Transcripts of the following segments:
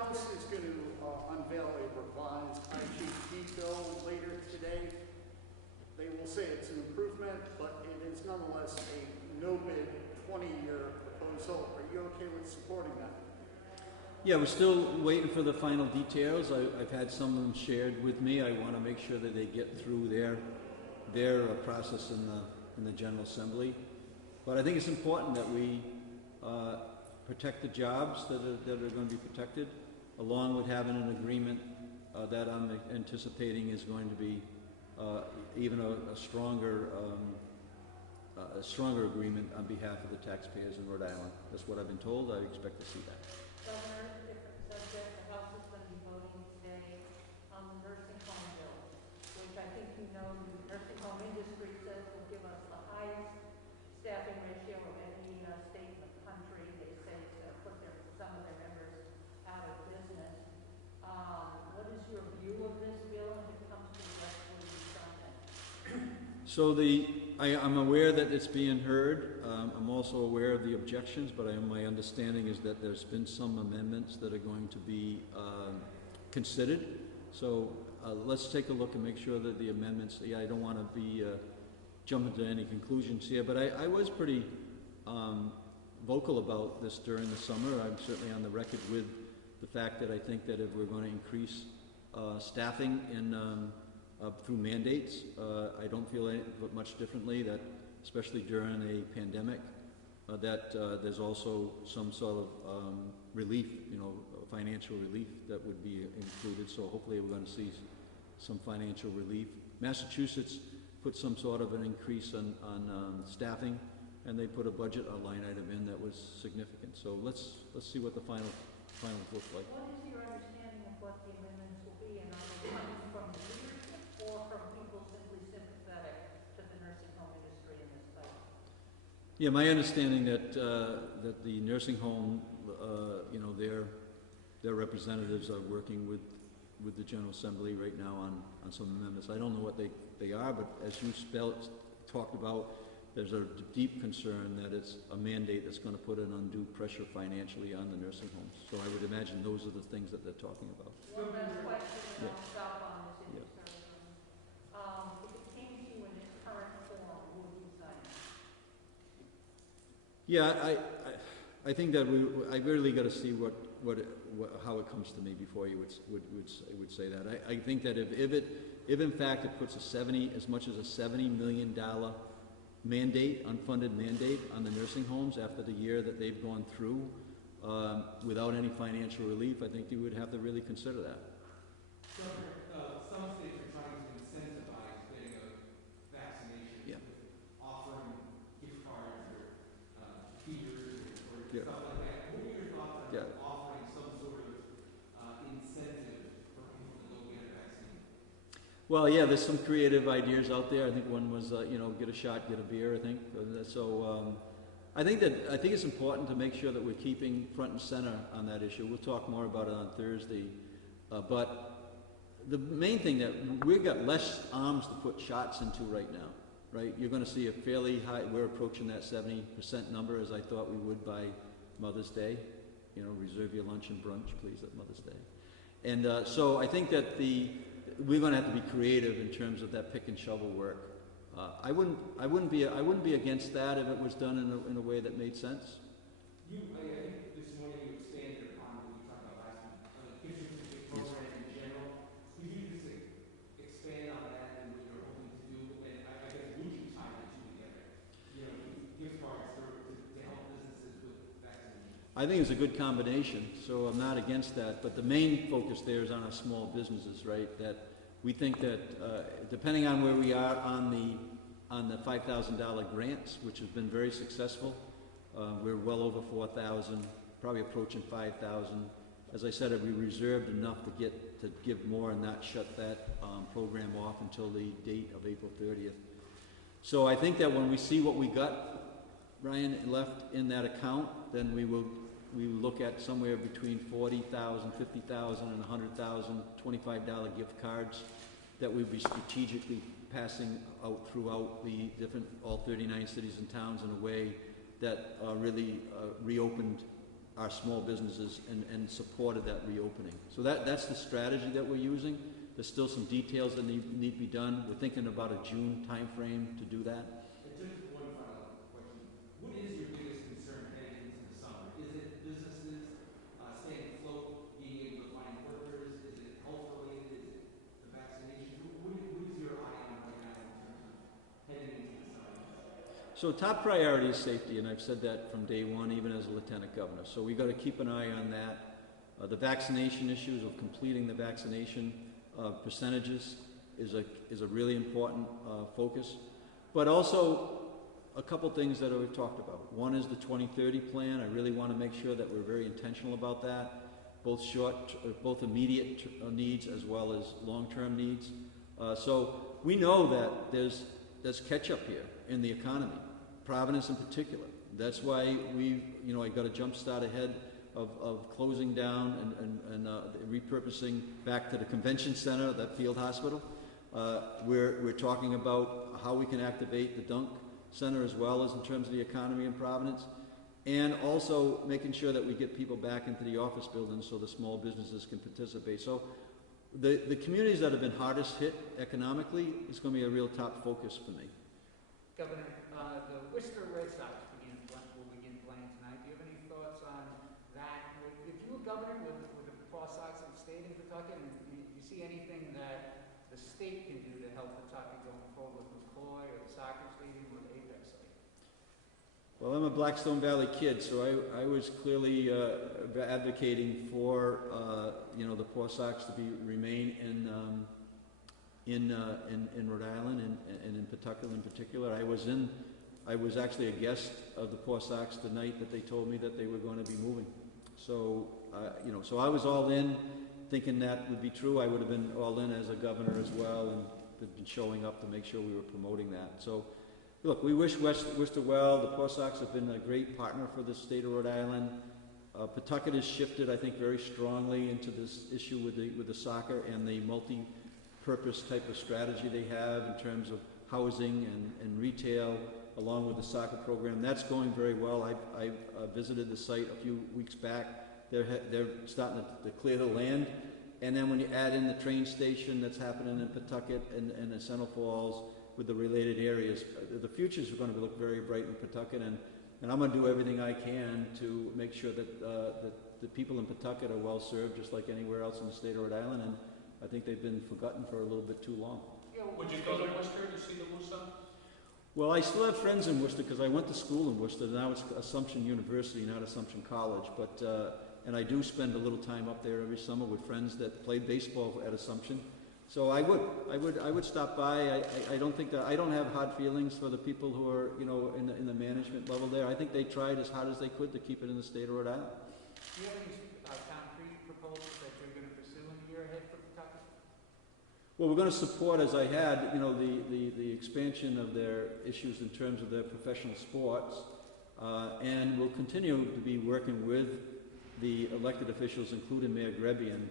House is going to unveil a revised IGP bill later today. They will say it's an improvement, but it is nonetheless a no-bid 20-year proposal. Are you okay with supporting that? Yeah, we're still waiting for the final details. I've had some of them shared with me. I want to make sure that they get through their process in the General Assembly. But I think it's important that we protect the jobs that are going to be protected, along with having an agreement that I'm anticipating is going to be even a stronger agreement on behalf of the taxpayers in Rhode Island. That's what I've been told. I expect to see that. Governor, different subject. The House is going to be voting today on the nursing home bill, which I think you know the nursing home industry says will give us the highest staffing ratio of any state in the country. They say to put some of their members out of business. What is your view of this bill and if it comes to the rest of the content? So I'm aware that it's being heard. I'm also aware of the objections, but my understanding is that there's been some amendments that are going to be considered. So let's take a look and make sure that the amendments, I don't want to be jumping to any conclusions here, but I was pretty vocal about this during the summer. I'm certainly on the record with the fact that I think that if we're going to increase staffing through mandates, I don't feel much differently, that especially during a pandemic, that there's also some sort of relief, financial relief that would be included. So hopefully we're going to see some financial relief. Massachusetts put some sort of an increase on staffing, and they put a budget line item in that was significant. So let's see what the finals look like. What is your understanding of what the amendments will be, and are they coming from the leadership or from people simply sympathetic to the nursing home industry in this fight? Yeah, my understanding that the nursing home, their representatives are working with the General Assembly right now on some amendments. I don't know what they are, but as you talked about, there's a deep concern that it's a mandate that's going to put an undue pressure financially on the nursing homes. So I would imagine those are the things that they're talking about. One last question, and Yeah. I'll stop on this Yeah. If it came to you in its current form, would you sign it? Yeah, I think that I really got to see how it comes to me before you would say that. I think that if in fact it puts as much as a $70 million unfunded mandate on the nursing homes after the year that they've gone through without any financial relief, I think you would have to really consider that. Governor, some states are trying to incentivize getting a vaccination, Yeah. offering gift cards or feeders or Yeah. stuff like that. What are your thoughts on Yeah. offering some sort of incentive for people to go get a vaccine? Well, yeah, there's some creative ideas out there. I think one was, get a shot, get a beer, I think. So I think it's important to make sure that we're keeping front and center on that issue. We'll talk more about it on Thursday. But the main thing that we've got less arms to put shots into right now, right? You're going to see a fairly high, we're approaching that 70% number as I thought we would by Mother's Day. Reserve your lunch and brunch, please, at Mother's Day. And so I think that we're going to have to be creative in terms of that pick and shovel work. I wouldn't be against that if it was done in a way that made sense. I think this morning you expanded upon what you talked about last week, the gift certificate program in general. Could you just expand on that and what you're hoping to do? And I guess would you tie the two together? Gift cards to help businesses with vaccinations. I think it's a good combination, so I'm not against that. But the main focus there is on our small businesses, right? That we think that depending on where we are on the $5,000 grants, which have been very successful, we're well over 4,000, probably approaching 5,000. As I said, we reserved enough to give more and not shut that program off until the date of April 30th. So I think that when we see what we got, Ryan, left in that account, then we will look at somewhere between 40,000, 50,000, and 100,000 $25 gift cards that we'll be strategically passing out throughout all 39 cities and towns in a way that really reopened our small businesses and supported that reopening. So that's the strategy that we're using. There's still some details that need to be done. We're thinking about a June timeframe to do that. And just one final question. What is your biggest concern heading into the summer? Is it businesses staying afloat, being able to find workers? Is it health related? Is it the vaccination? What is your eye on right now in terms of heading into the summer? So top priority is safety, and I've said that from day one, even as a lieutenant governor. So we've got to keep an eye on that. The vaccination issues of completing the vaccination percentages is a really important focus. But also a couple things that we've talked about. One is the 2030 plan. I really want to make sure that we're very intentional about that, both immediate needs as well as long-term needs. So we know that there's catch-up here in the economy, Providence in particular. That's why I got a jump start ahead of closing down and repurposing back to the convention center, that field hospital. We're talking about how we can activate the Dunk Center as well as in terms of the economy in Providence, and also making sure that we get people back into the office buildings so the small businesses can participate. So the communities that have been hardest hit economically is going to be a real top focus for me. Governor, the Worcester Red Sox will begin playing tonight. Do you have any thoughts on that? If you were governor, would the Paw Sox have stayed in Pawtucket? And do you see anything that the state can do to help Pawtucket going forward with McKee or the soccer stadium or the Apex site? Well, I'm a Blackstone Valley kid, so I was clearly advocating for the Paw Sox to remain in Rhode Island and in Pawtucket in particular. I was actually a guest of the Paw Sox the night that they told me that they were going to be moving. So so I was all in, thinking that would be true. I would have been all in as a governor as well, and been showing up to make sure we were promoting that. So, look, we wish Worcester well. The Paw Sox have been a great partner for the state of Rhode Island. Pawtucket has shifted, I think, very strongly into this issue with the soccer and the multi-purpose type of strategy they have in terms of housing and retail, along with the soccer program. That's going very well. I visited the site a few weeks back. They're starting to clear the land. And then when you add in the train station that's happening in Pawtucket and in Central Falls with the related areas, the future's going to look very bright in Pawtucket. And I'm going to do everything I can to make sure that the people in Pawtucket are well served, just like anywhere else in the state of Rhode Island. And I think they've been forgotten for a little bit too long. Would you go to Worcester to see the Moose? Well, I still have friends in Worcester because I went to school in Worcester. Now it's Assumption University, not Assumption College. But and I do spend a little time up there every summer with friends that play baseball at Assumption. So I would stop by. I don't think that I don't have hard feelings for the people who are in the management level there. I think they tried as hard as they could to keep it in the state of Rhode Island. Do you have any concrete proposals that you're going to pursue in the year ahead for Pawtucket? Well, we're going to support, as I had, the expansion of their issues in terms of their professional sports, and we'll continue to be working with the elected officials, including Mayor Grebian,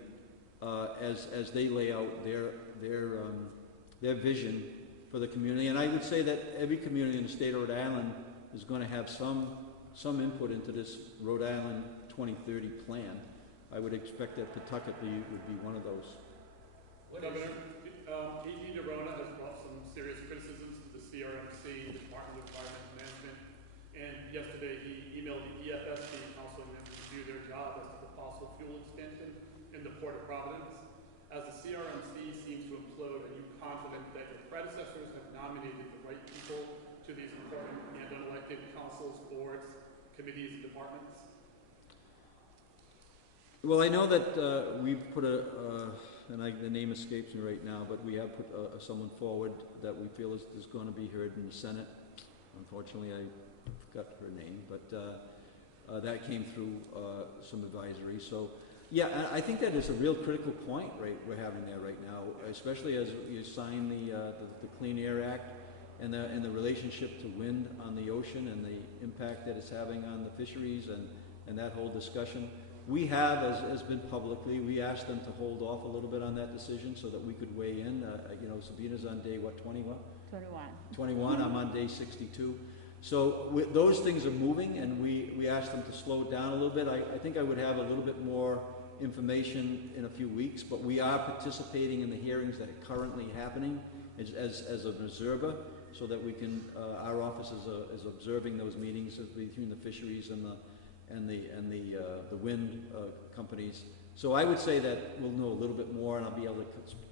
as they lay out their vision for the community. And I would say that every community in the state of Rhode Island is going to have some input into this Rhode Island 2030 plan. I would expect that Pawtucket would be one of those. Governor, E.E. DeRona has brought some serious criticisms to the CRMC, the Department of Environmental Management, and yesterday he emailed the EFSC counseling them to do their job as to the fossil fuel expansion in the Port of Providence. As the CRMC seems to implode, are you confident that your predecessors have nominated the right people to these important and unelected councils, boards, committees, and departments? Well, I know that we've put the name escapes me right now, but we have put someone forward that we feel is going to be heard in the Senate. Unfortunately, I forgot her name, but that came through some advisory. So, yeah, I think that is a real critical point we're having there right now, especially as you sign the Clean Air Act and the relationship to wind on the ocean and the impact that it's having on the fisheries and that whole discussion. We have, as been publicly, we asked them to hold off a little bit on that decision so that we could weigh in. Sabina's on day, 21? 21. 21, I'm on day 62. So those things are moving, and we asked them to slow it down a little bit. I think I would have a little bit more information in a few weeks, but we are participating in the hearings that are currently happening as an observer, so that we can, our office is observing those meetings between the fisheries and the wind companies. So I would say that we'll know a little bit more, and I'll be able to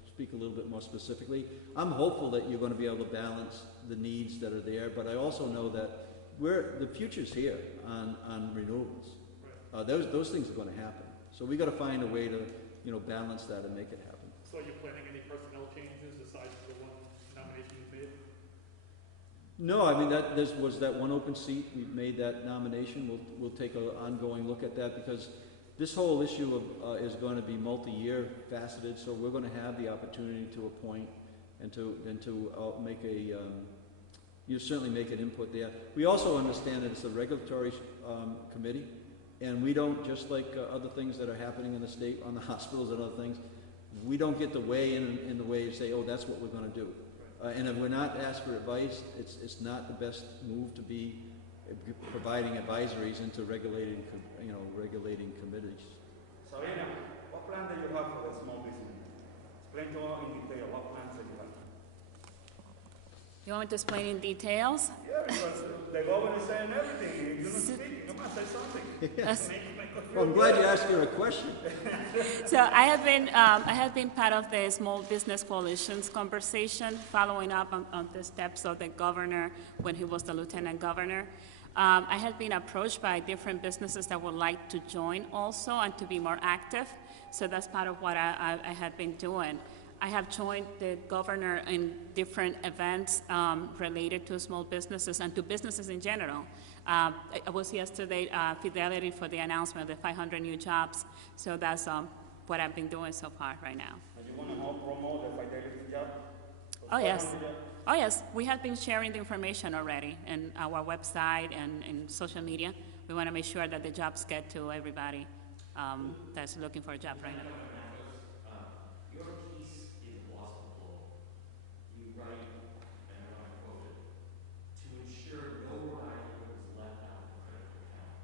speak a little bit more specifically. I'm hopeful that you're going to be able to balance the needs that are there, but I also know that the future's here on renewables. Those things are going to happen. So we got to find a way to, balance that and make it happen. So are you planning any personnel changes aside from the one nomination you made? No, I mean there was that one open seat. We've made that nomination. We'll take an ongoing look at that, because this whole issue is going to be multi-year faceted. So we're going to have the opportunity to appoint and to make certainly make an input there. We also understand that it's a regulatory committee, and we don't, just like other things that are happening in the state on the hospitals and other things, we don't get to weigh in the way to say, oh, that's what we're going to do. And if we're not asked for advice, it's not the best move to be providing advisories into regulating committees. Sabina, what plan do you have for the small business? Explain to us in detail what plans do you have. You want me to explain in details? Yeah, because the governor is saying everything. You're not speaking. Come on, say something. Yes. Make us Well, I'm feel glad good. you asked her a question. So I have been part of the Small Business Coalition's conversation, following up on the steps of the governor when he was the lieutenant governor. I have been approached by different businesses that would like to join also and to be more active. So that's part of what I have been doing. I have joined the governor in different events related to small businesses and to businesses in general. I was yesterday Fidelity for the announcement of the 500 new jobs. So that's what I've been doing so far right now. And you want to help promote the Fidelity job? Oh, yes. Oh, yes. We have been sharing the information already in our website and in social media. We want to make sure that the jobs get to everybody that's looking for a job right now. Your piece in the Boston Globe, you write, and I want to quote it, to ensure no Rhode Islander is left out of the critical count.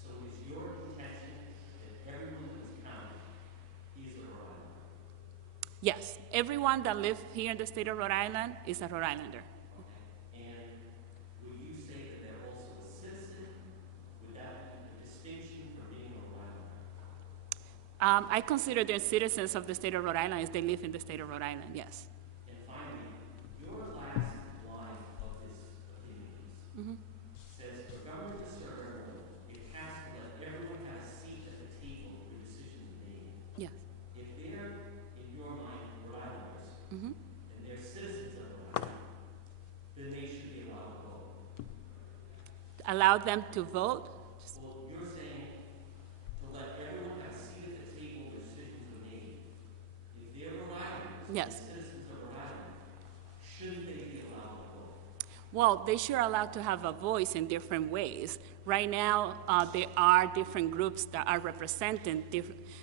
So is your contention that everyone that was counted is a Rhode Islander? Yes, everyone that lives here in the state of Rhode Island is a Rhode Islander. Okay. And would you say that they're also a citizen? Would that be a distinction for being a Rhode Islander? I consider them citizens of the state of Rhode Island as they live in the state of Rhode Island, yes. And finally, your last line of this opinion piece says, for government to serve everyone, it has to let everyone have a seat at the table where decisions are made. Yes. If they're, in your mind, Rhode Islanders, Mhm. and they're citizens of Rhode Island, then they should be allowed to vote. Allow them to vote? Well, you're saying to let everyone have a seat at the table where decisions are made. If they're Rhode Islanders, Yes. and citizens of Rhode Island, shouldn't they be allowed to vote? Well, they sure are allowed to have a voice in different ways. Right now, there are different groups that are representing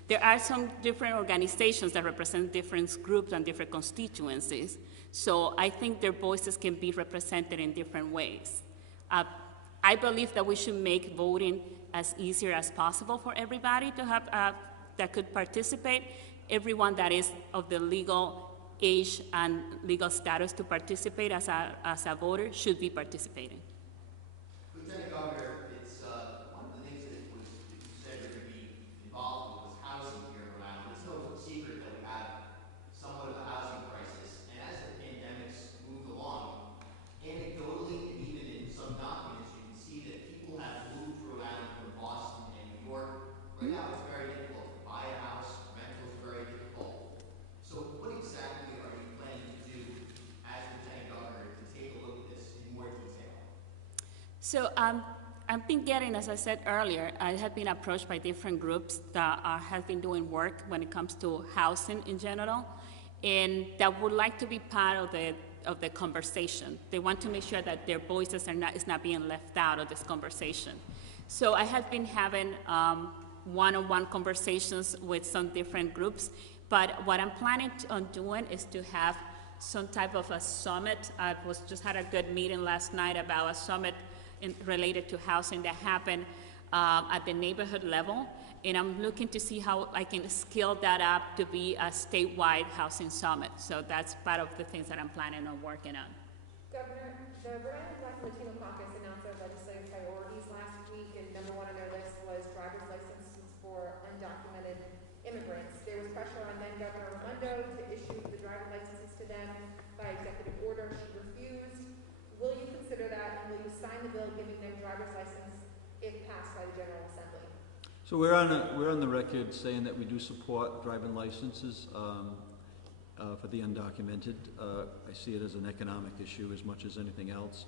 there are some different organizations that represent different groups and different constituencies. So I think their voices can be represented in different ways. I believe that we should make voting as easier as possible for everybody to have that could participate. Everyone that is of the legal age and legal status to participate as a voter should be participating. Lieutenant Governor, it's one of the things that you said you're going to be involved with was housing here in Rhode Island. It's no secret that we have somewhat of a housing crisis. And as the pandemic's moved along, anecdotally and even in some documents, you can see that people have moved to Rhode Island from Boston and New York. Right now, it's very difficult to buy a house. Rental is very difficult. So what exactly are you planning to do as Lieutenant Governor to take a look at this in more detail? So I've been getting, as I said earlier, I have been approached by different groups that have been doing work when it comes to housing in general, and that would like to be part of the conversation. They want to make sure that their voices is not being left out of this conversation. So I have been having one-on-one conversations with some different groups, but what I'm planning on doing is to have some type of a summit. I just had a good meeting last night about a summit related to housing that happened at the neighborhood level. And I'm looking to see how I can scale that up to be a statewide housing summit. So that's part of the things that I'm planning on working on. Governor, the Rhode Island Black and Latino Caucus announced their legislative priorities last week, and number one on their list was driver's licenses for undocumented immigrants. There was pressure on then Governor Raimondo to issue the driver's licenses to them by executive order. She refused. Will you consider that, and will you sign the bill giving them driver's license if passed by the General Assembly? So we're on the record saying that we do support driving licenses for the undocumented. I see it as an economic issue as much as anything else.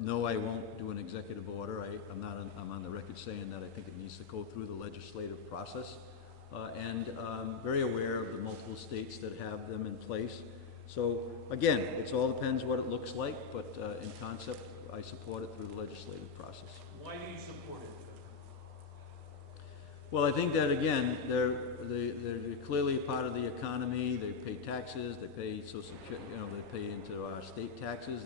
No, I won't do an executive order. I'm on the record saying that I think it needs to go through the legislative process. And very aware of the multiple states that have them in place. So again, it all depends what it looks like, but in concept, I support it through the legislative process. Why do you support it? Well, I think that again, they're clearly a part of the economy. They pay taxes. They pay social, they pay into our state taxes.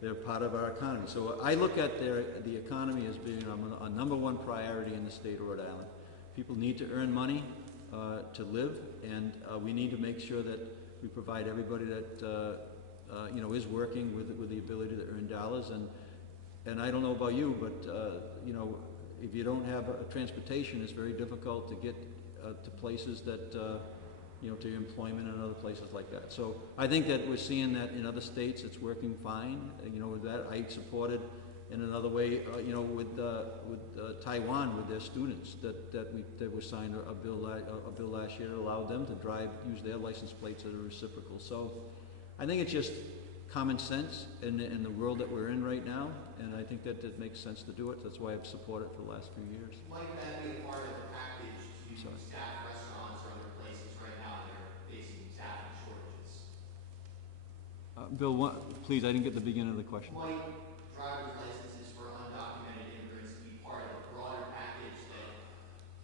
They're part of our economy. So I look at the economy as being a number one priority in the state of Rhode Island. People need to earn money to live, and we need to make sure that we provide everybody that is working with the ability to earn dollars. And I don't know about you, but if you don't have transportation, it's very difficult to get to places that, to employment and other places like that. So I think that we're seeing that in other states, it's working fine. With that, I supported in another way, with Taiwan, with their students, that we signed a bill last year that allowed them to use their license plates that are reciprocal. So I think it's just common sense in the world that we're in right now, and I think that it makes sense to do it. That's why I've supported it for the last few years. Might that be a part of the package to staff restaurants or other places right now that are facing staffing shortages? Bill, please, I didn't get the beginning of the question. Might driver's licenses for undocumented immigrants be part of a broader package that,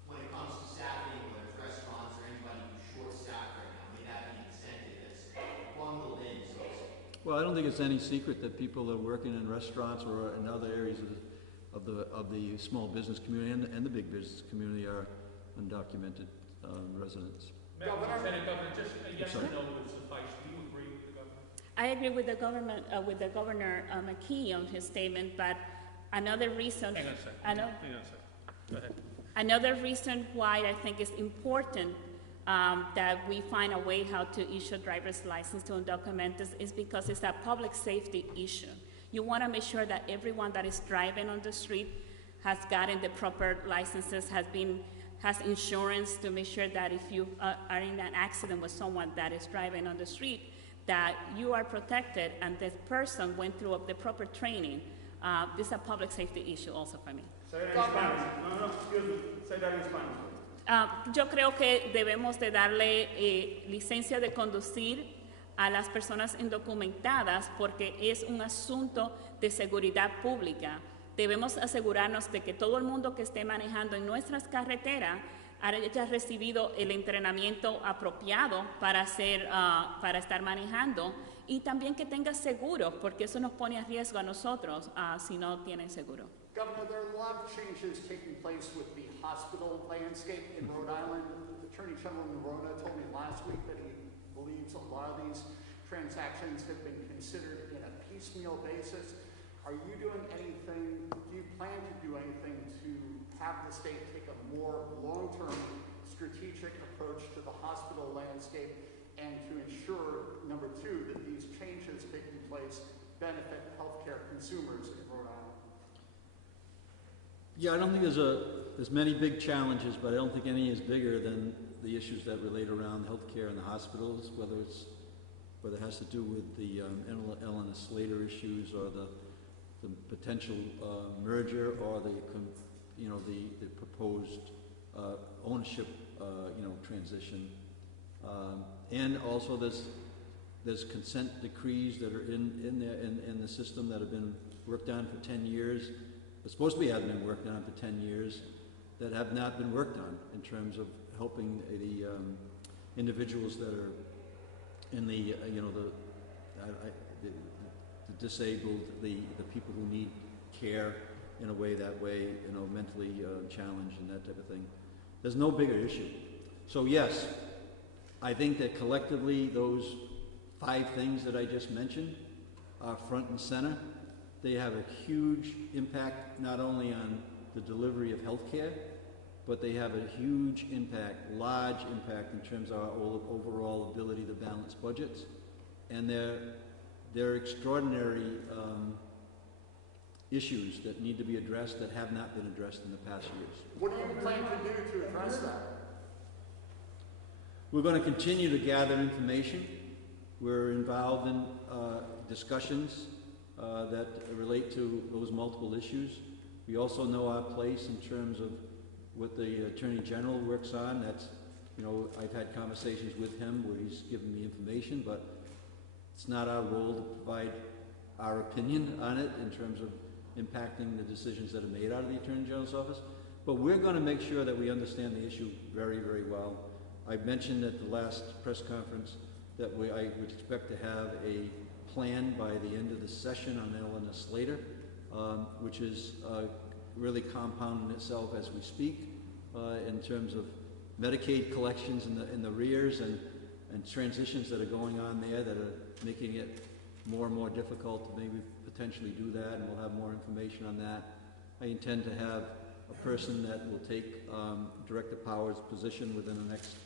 when it comes to staffing, whether it's restaurants or anybody who's short-staffed right now, may that be an incentive that's bundled in, so to speak? Well, I don't think it's any secret that people are working in restaurants or in other areas of the small business community and the big business community are undocumented residents. Lieutenant Governor, just a yes or no would suffice. Do you agree with the governor? I agree with the Governor McKee on his statement, but another reason. Hang on a second. Go ahead. Another reason why I think it's important that we find a way how to issue a driver's license to undocumented is because it's a public safety issue. You want to make sure that everyone that is driving on the street has gotten the proper licenses, has insurance to make sure that if you are in an accident with someone that is driving on the street, that you are protected and this person went through the proper training. This is a public safety issue also for me. Say that in Spanish. No, excuse me. Say that in Spanish. Yo creo que debemos de darle licencia de conducir a las personas indocumentadas porque es un asunto de seguridad pública. Debemos asegurarnos de que todo el mundo que esté manejando en nuestras carreteras haya recibido el entrenamiento apropiado para estar manejando y también que tenga seguro, porque eso nos pone a riesgo a nosotros si no tienen seguro. Governor, there are a lot of changes taking place with the hospital landscape in Rhode Island. Attorney General Nerona told me last week that he believes a lot of these transactions have been considered in a piecemeal basis. Are you doing anything, do you plan to do anything to have the state take a more long-term strategic approach to the hospital landscape and to ensure, number two, that these changes taking place benefit healthcare consumers in Rhode Island? Yeah, I don't think there's many big challenges, but I don't think any is bigger than the issues that relate around healthcare and the hospitals, whether it has to do with the Ellen Slater issues or the potential merger or the proposed ownership transition, and also there's consent decrees that are in the system that have been worked on for 10 years. It's supposed to be having been worked on for 10 years that have not been worked on in terms of helping the individuals that are in the, you know, the disabled, the people who need care in a way that way, you know, mentally challenged and that type of thing. There's no bigger issue. So yes, I think that collectively those 5 things that I just mentioned are front and center. They have a huge impact not only on the delivery of health care, but they have a huge impact, large impact in terms of our overall ability to balance budgets. And they're extraordinary issues that need to be addressed that have not been addressed in the past years. What do you plan to do to address that? We're going to continue to gather information. We're involved in discussions that relate to those multiple issues. We also know our place in terms of what the Attorney General works on. That's, you know, I've had conversations with him where he's given me information, but it's not our role to provide our opinion on it in terms of impacting the decisions that are made out of the Attorney General's office. But we're going to make sure that we understand the issue very, very well. I mentioned at the last press conference that I would expect to have a plan by the end of the session on Eleanor Slater, which is really compounding itself as we speak in terms of Medicaid collections in the rears and transitions that are going on there that are making it more and more difficult to maybe potentially do that, and we'll have more information on that. I intend to have a person that will take Director Powers' position within the next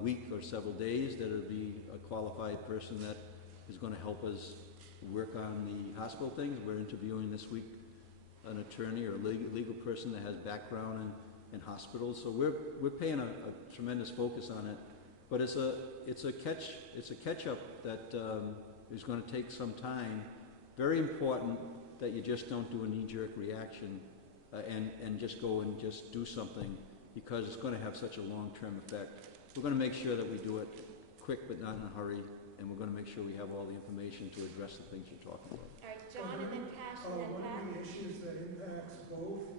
week or several days. That will be a qualified person that is going to help us work on the hospital things. We're interviewing this week an attorney or a legal person that has background in hospitals. So we're paying a tremendous focus on it. But it's a catch up that is going to take some time. Very important that you just don't do a knee-jerk reaction and just go and just do something, because it's going to have such a long-term effect. We're going to make sure that we do it quick but not in a hurry, and we're going to make sure we have all the information to address the things you're talking about. All right, John, and then Cash, and then One Pat. of the issues that impacts both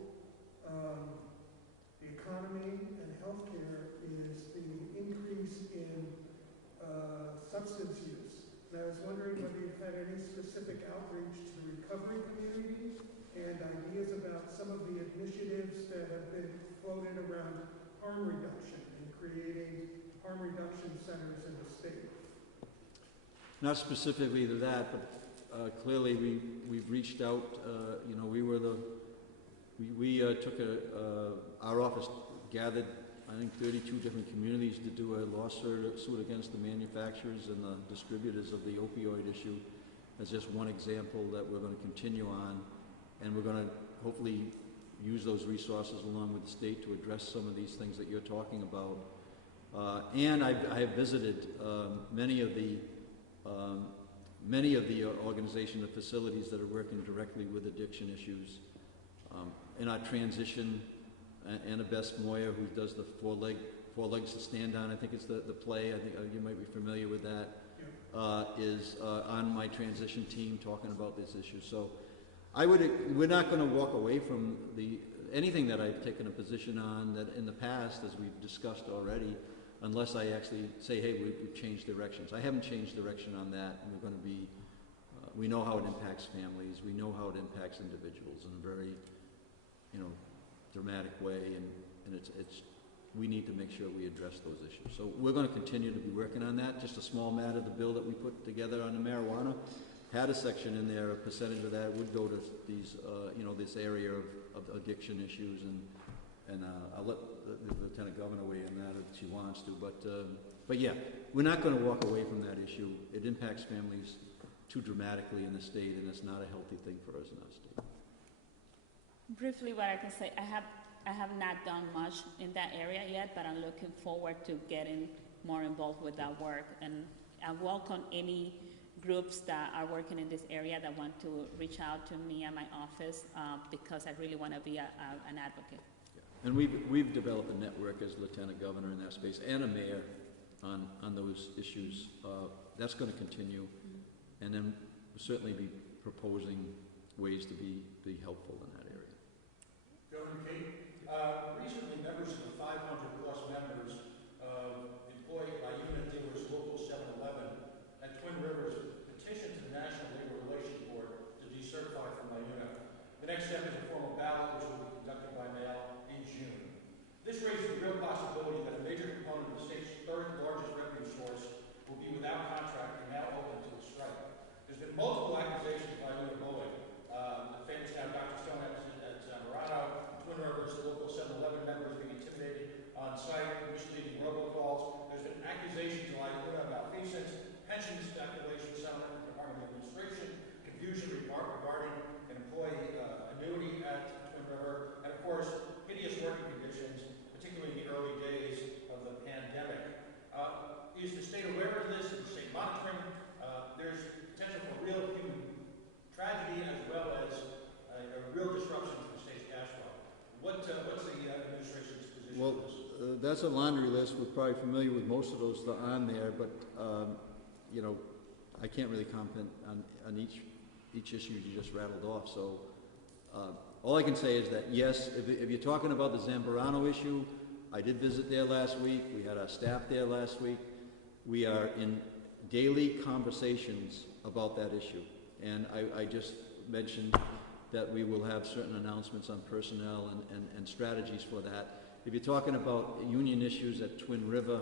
the economy and healthcare is the increase in substance use. And I was wondering whether you've had any specific outreach to the recovery community and ideas about some of the initiatives that have been floated around harm reduction and creating harm reduction centers in the state. Not specifically to that, but clearly we've reached out. You know, we took our office gathered, I think, 32 different communities to do a lawsuit against the manufacturers and the distributors of the opioid issue as just one example that we're going to continue on, and we're going to hopefully use those resources along with the state to address some of these things that you're talking about. And I have visited many of the organizations and facilities that are working directly with addiction issues. In our transition, Anna Bess Moyer, who does the four legs to stand on, I think it's the play, I think you might be familiar with that, is on my transition team talking about this issue. So we're not going to walk away from anything that I've taken a position on that in the past, as we've discussed already, unless I actually say, hey, we've changed directions. I haven't changed direction on that, and we're going to be, we know how it impacts families, we know how it impacts individuals in a very, dramatic way, and we need to make sure we address those issues. So we're going to continue to be working on that. Just a small matter, the bill that we put together on the marijuana had a section in there, a percentage of that would go to these, this area of addiction issues, and I'll let the Lieutenant Governor weigh in that if she wants to, but yeah, we're not going to walk away from that issue. It impacts families too dramatically in the state, and it's not a healthy thing for us in our state. Briefly, what I can say, I have not done much in that area yet, but I'm looking forward to getting more involved with that work, and I welcome any groups that are working in this area that want to reach out to me and my office, because I really want to be an advocate. And we've developed a network as Lieutenant Governor in that space, and a mayor on those issues. That's going to continue, and then we'll certainly be proposing ways to be helpful in that area. Governor McKee, recently members of the 500 plus members employed by unit dealers Local 711 Well, that's a laundry list. We're probably familiar with most of those that are on there, but, you know, I can't really comment on each issue you just rattled off. So all I can say is that, yes, if you're talking about the Zambrano issue, I did visit there last week. We had our staff there last week. We are in daily conversations about that issue. And I just mentioned that we will have certain announcements on personnel and strategies for that. If you're talking about union issues at Twin River,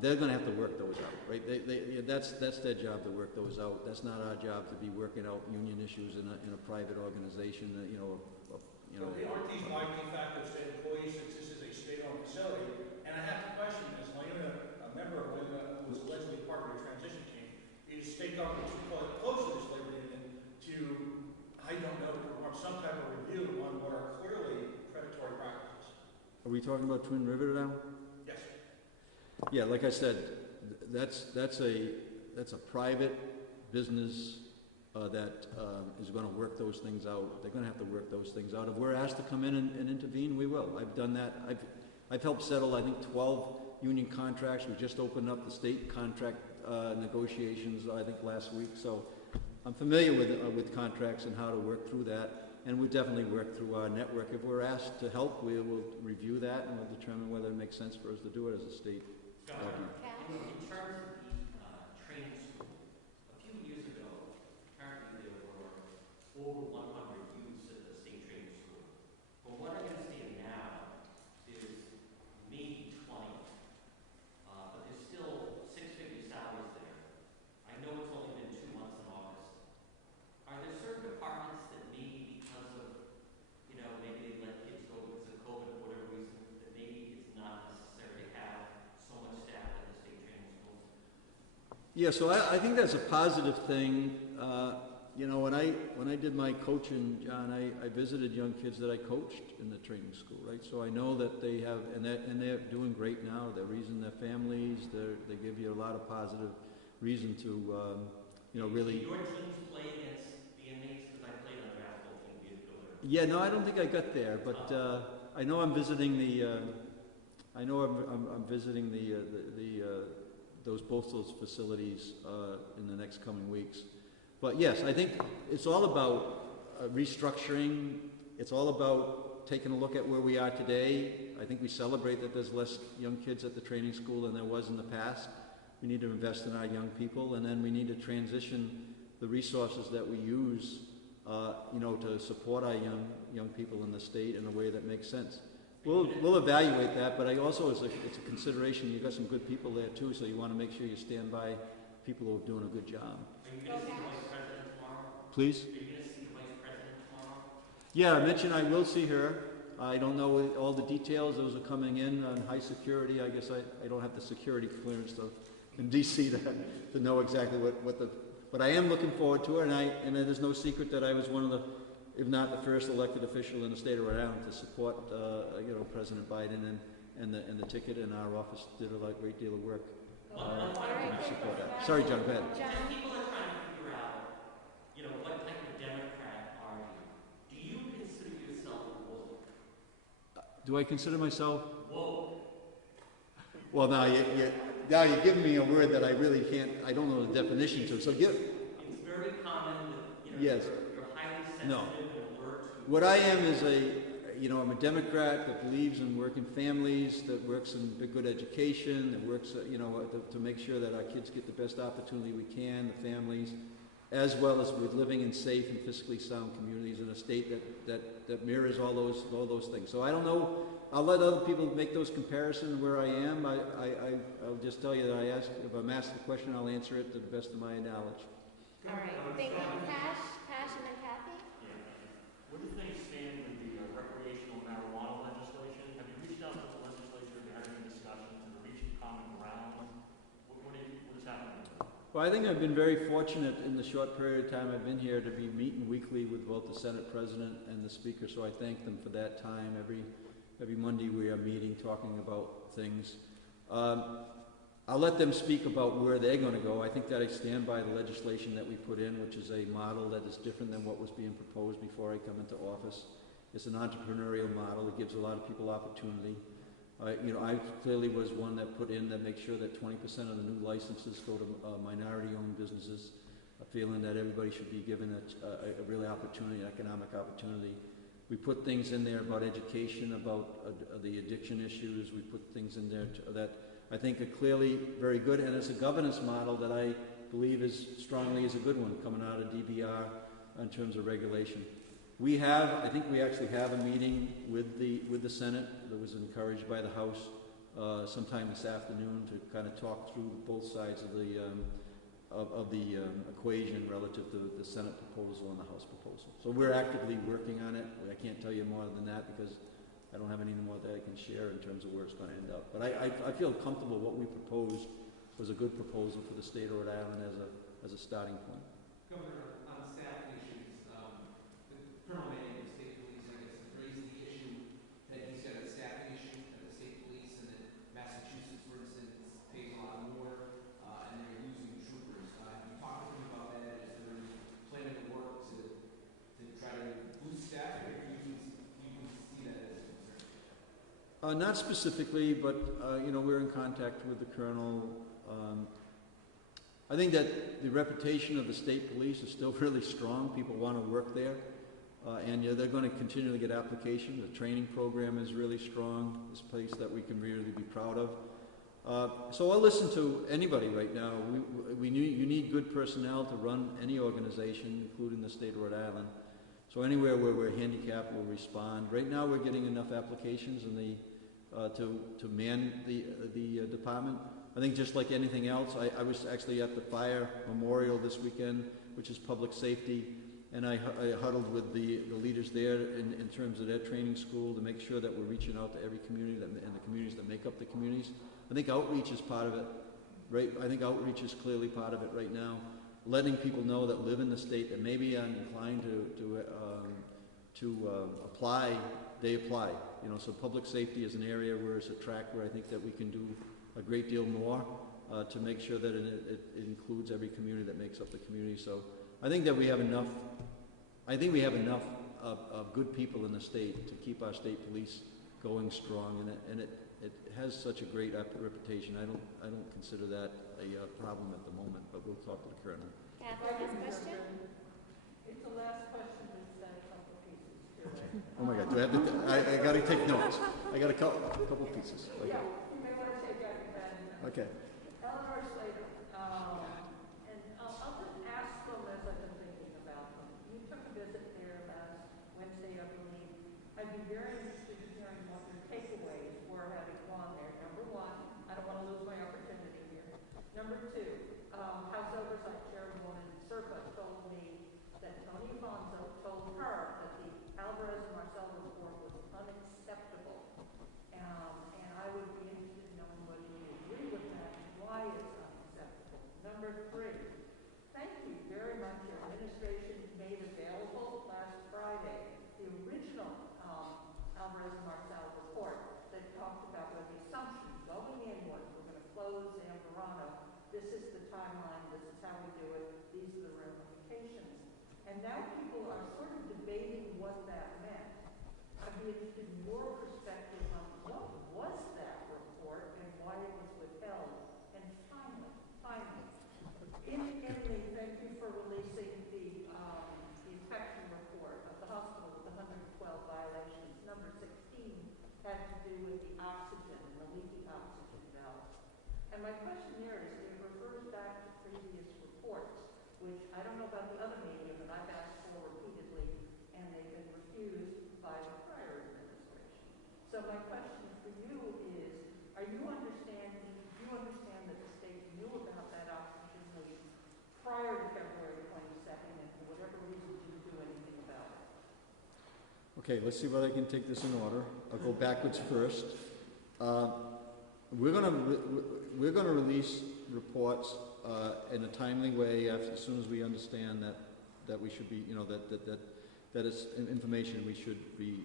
they're going to have to work those out, right? That's their job to work those out. That's not our job to be working out union issues in a private organization. But they aren't these like de facto state employees since this is a state-owned facility. And I have to question, as a member of what was allegedly part of your transition team, is state government too close to this labor union to, I don't know, perform some type of review on what are clearly predatory practices? Are we talking about Twin River now? Yes. Yeah, like I said, that's a private business that is going to work those things out. They're going to have to work those things out. If we're asked to come in and intervene, we will. I've done that. I've helped settle, I think, 12 union contracts. We just opened up the state contract negotiations, I think, last week. So I'm familiar with contracts and how to work through that. And we definitely work through our network. If we're asked to help, we will review that and we'll determine whether it makes sense for us to do it as a state government. In terms of the training school, a few years ago, apparently there were over 100 youths at the state training school. From what I understand now, there's maybe 20, but there's still six-figure salaries there. I know it's only been 2 months in August. Are there certain departments that maybe because of, maybe they let kids go because of COVID or whatever reason, that maybe it's not necessary to have so much staff at the state training school? Yeah, so I think that's a positive thing. When I did my coaching, John, I visited young kids that I coached in the training school, right? So I know that they have, and they're doing great now. They're raising their families. They give you a lot of positive reason to, really. Did your teams play against the inmates? Because I played on the basketball team years ago. Yeah, no, I don't think I got there, but I know I'm visiting I'm visiting both those facilities in the next coming weeks. But yes, I think it's all about restructuring. It's all about taking a look at where we are today. I think we celebrate that there's less young kids at the training school than there was in the past. We need to invest in our young people, and then we need to transition the resources that we use, to support our young people in the state in a way that makes sense. We'll evaluate that, but it's a consideration. You've got some good people there too, so you want to make sure you stand by people who are doing a good job. Are you going to see the Vice President tomorrow? Please? Are you going to see the Vice President tomorrow? Yeah, I mentioned I will see her. I don't know all the details. Those are coming in on high security. I guess I don't have the security clearance in D.C. to know exactly but I am looking forward to her, and it is no secret that I was one of the, if not the first elected official in the state of Rhode Island to support, President Biden and the ticket, and our office did a great deal of work to support that. Sorry, John, go ahead. People are trying to figure out, what type of Democrat are you? Do you consider yourself woke? Do I consider myself? Woke. Well, now you're giving me a word that I really can't. I don't know the definition to. So give. It's very common that yes. You're highly sensitive No. and alert to. What I am is I'm a Democrat that believes in working families, that works in good education, that works, to make sure that our kids get the best opportunity we can, the families, as well as with living in safe and fiscally sound communities in a state that mirrors all those things. So I don't know. I'll let other people make those comparisons where I am. I'll just tell you that if I'm asked the question, I'll answer it to the best of my knowledge. All right, thank you. Cash, and then Kathy? Where do things stand with the recreational marijuana legislation? Have you reached out to the legislature to have any discussions and reach common ground? What is happening? Well, I think I've been very fortunate in the short period of time I've been here to be meeting weekly with both the Senate President and the Speaker, so I thank them for that time. Every Monday we are meeting, talking about things. I'll let them speak about where they're going to go. I think that I stand by the legislation that we put in, which is a model that is different than what was being proposed before I come into office. It's an entrepreneurial model. It gives a lot of people opportunity. You know, I clearly was one that put in that make sure that 20% of the new licenses go to minority-owned businesses, feeling that everybody should be given a real opportunity, economic opportunity. We put things in there about education, about the addiction issues. We put things in there that I think are clearly very good, and it's a governance model that I believe is a good one coming out of DBR in terms of regulation. I think we actually have a meeting with the Senate that was encouraged by the House sometime this afternoon to kind of talk through both sides of the equation relative to the Senate proposal and the House proposal. So we're actively working on it. I can't tell you more than that because I don't have any more that I can share in terms of where it's going to end up. But I feel comfortable what we proposed was a good proposal for the state of Rhode Island as a starting point. Governor, on staffing issues, the Colonel Manning of the state police, I guess, has raised the issue that he's got a staffing issue at the state police, and that Massachusetts, for instance, pays a lot more, and they're losing troopers. Have you talked with him about that? Is there any plan of work to try to boost staffing, or do you see that as a concern? Not specifically, but you know, we're in contact with the Colonel. I think that the reputation of the state police is still really strong. People want to work there, and they're going to continue to get applications. The training program is really strong. It's a place that we can really be proud of. So I'll listen to anybody right now. You need good personnel to run any organization, including the state of Rhode Island. So anywhere where we're handicapped, we'll respond. Right now, we're getting enough applications in to man the department. I think just like anything else, I was actually at the fire memorial this weekend, which is public safety, and I huddled with the leaders there in terms of their training school to make sure that we're reaching out to every community and the communities that make up the communities. I think outreach is part of it, right? I think outreach is clearly part of it right now. Letting people know that live in the state that maybe are inclined to apply, they apply. You know, so public safety is an area where it's a track where I think that we can do a great deal more to make sure that it includes every community that makes up the community. So I think that we have enough. I think we have enough of good people in the state to keep our state police going strong, and it has such a great reputation. I don't consider that a problem at the moment, but we'll talk to the Colonel. Catherine, last question? It's the last question that's a couple pieces to it. Oh my God, do I have to, I got to take notes. I got a couple pieces. Okay. Yeah, you may want to take that. Okay. Eleanor Slater, and I'll just ask them as I've been thinking about them. You took a visit there last Wednesday, I believe. I'd be very interested in hearing what your takeaways were having gone there. Number one, I don't want to lose my opportunity here. Number two, House Oversight Chairwoman Serpa told me that Tony Afonso told her that the Alvarez and Marcel report was unacceptable. And I would be interested in knowing whether you agree with that and why it's unacceptable. Number three, thank you very much. Your administration made available last Friday the original Alvarez and Marcel report that talked about where the assumption going in was we're going to close Zamorano. This is the timeline. This is how we do it. These are the ramifications. And now people are sort of debating what that meant. I'd be interested in your perspective on what was that report and why it was withheld. And finally, in Italy, thank you for releasing the inspection report of the hospital with the 112 violations. Number 16 had to do with the oxygen and the leaky oxygen valve. And my question here is, it refers back to previous reports, which I don't know about the other media, but I've asked for repeatedly, and they've been refused by the prior administration. So my question for you is, do you understand that the state knew about that oxygen leak prior to February 22nd, and for whatever reason didn't do anything about it? Okay, let's see whether I can take this in order. I'll go backwards first. We're going to release reports in a timely way as soon as we understand that we should be, you know, that it's information we should be,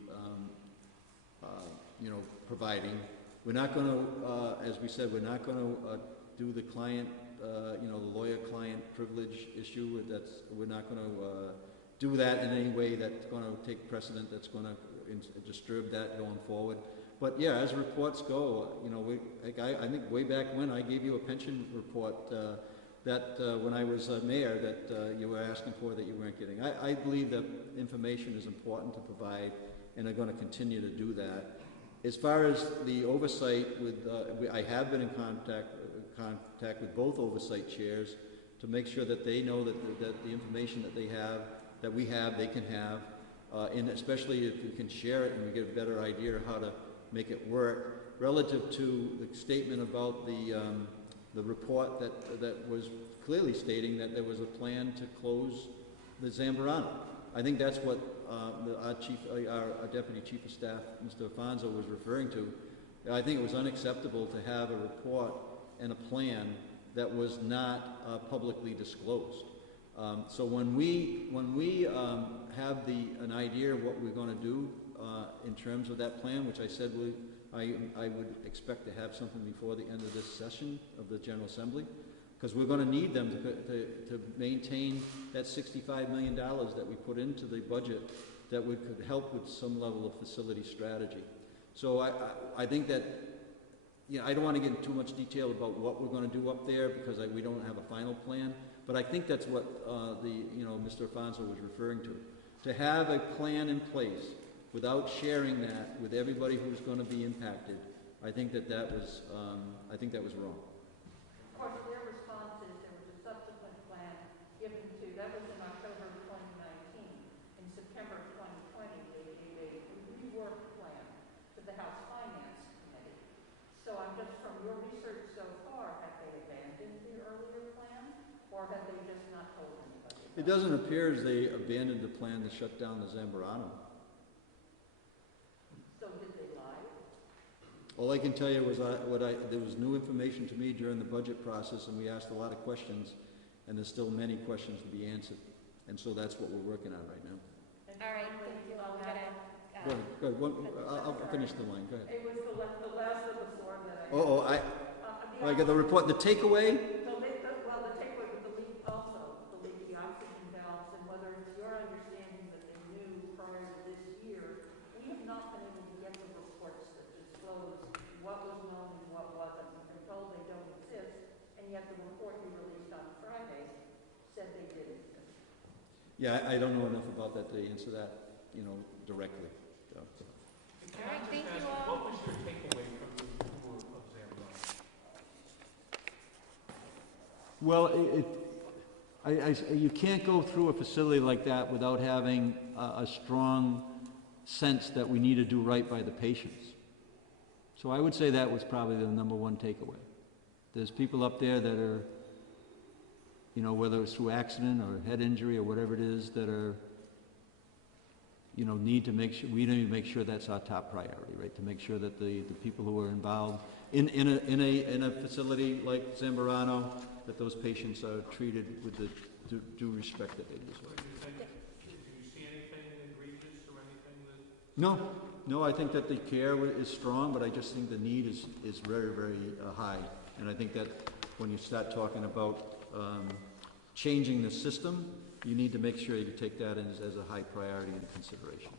you know, providing. We're not going to, as we said, we're not going to do the client, you know, the lawyer-client privilege issue. We're not going to do that in any way that's going to take precedent, that's going to disturb that going forward. But yeah, as reports go, you know, I think way back when I gave you a pension report when I was mayor that you were asking for that you weren't getting. I believe that information is important to provide, and are going to continue to do that. As far as the oversight, I have been in contact with both oversight chairs to make sure that they know that the information that they have, that we have, they can have, and especially if we can share it and we get a better idea of how to make it work. Relative to the statement about the report that was clearly stating that there was a plan to close the Zambarano. I think that's what our Deputy Chief of Staff, Mr. Afonso, was referring to. I think it was unacceptable to have a report and a plan that was not publicly disclosed. So when we have an idea of what we're going to do in terms of that plan, which I said I would expect to have something before the end of this session of the General Assembly, because we're going to need them to maintain that $65 million that we put into the budget that could help with some level of facility strategy. So I think that, you know, I don't want to get into too much detail about what we're going to do up there because we don't have a final plan, but I think that's what Mr. Afonso was referring to. To have a plan in place without sharing that with everybody who's going to be impacted, I think that was wrong. Of course, their response is there was a subsequent plan given to, that was in October 2019. In September 2020, they gave a rework plan to the House Finance Committee. So I'm just, from your research so far, have they abandoned the earlier plan, or have they just not told anybody? It doesn't appear as they abandoned the plan to shut down the Zambarano. So did they lie? All I can tell you was there was new information to me during the budget process, and we asked a lot of questions, and there's still many questions to be answered. And so that's what we're working on right now. All right, thank you. Go ahead. I'll finish the line. Go ahead. It was the last of the four that I... I got the report. The takeaway? The takeaway with the leak also, the leaky oxygen valves, and whether it's your understanding that they knew prior to this year. We have not been able to get the reports that disclose what was known and what wasn't. We've been told they don't exist, and yet the report you released on Friday said they did exist. Yeah, I don't know enough about that to answer that, directly. So. All right, thank you all. What was your takeaway from the tour of Zambarano? Well, you can't go through a facility like that without having a strong sense that we need to do right by the patients. So I would say that was probably the number one takeaway. There's people up there that are, whether it's through accident or head injury or whatever it is, that are, need to make sure, we need to make sure that's our top priority, right? To make sure that the people who are involved in a facility like Zambarano, that those patients are treated with the due respect that they deserve. Do you see anything egregious or anything that... No, I think that the care is strong, but I just think the need is very, very high. And I think that when you start talking about changing the system, you need to make sure you take that as a high priority and consideration.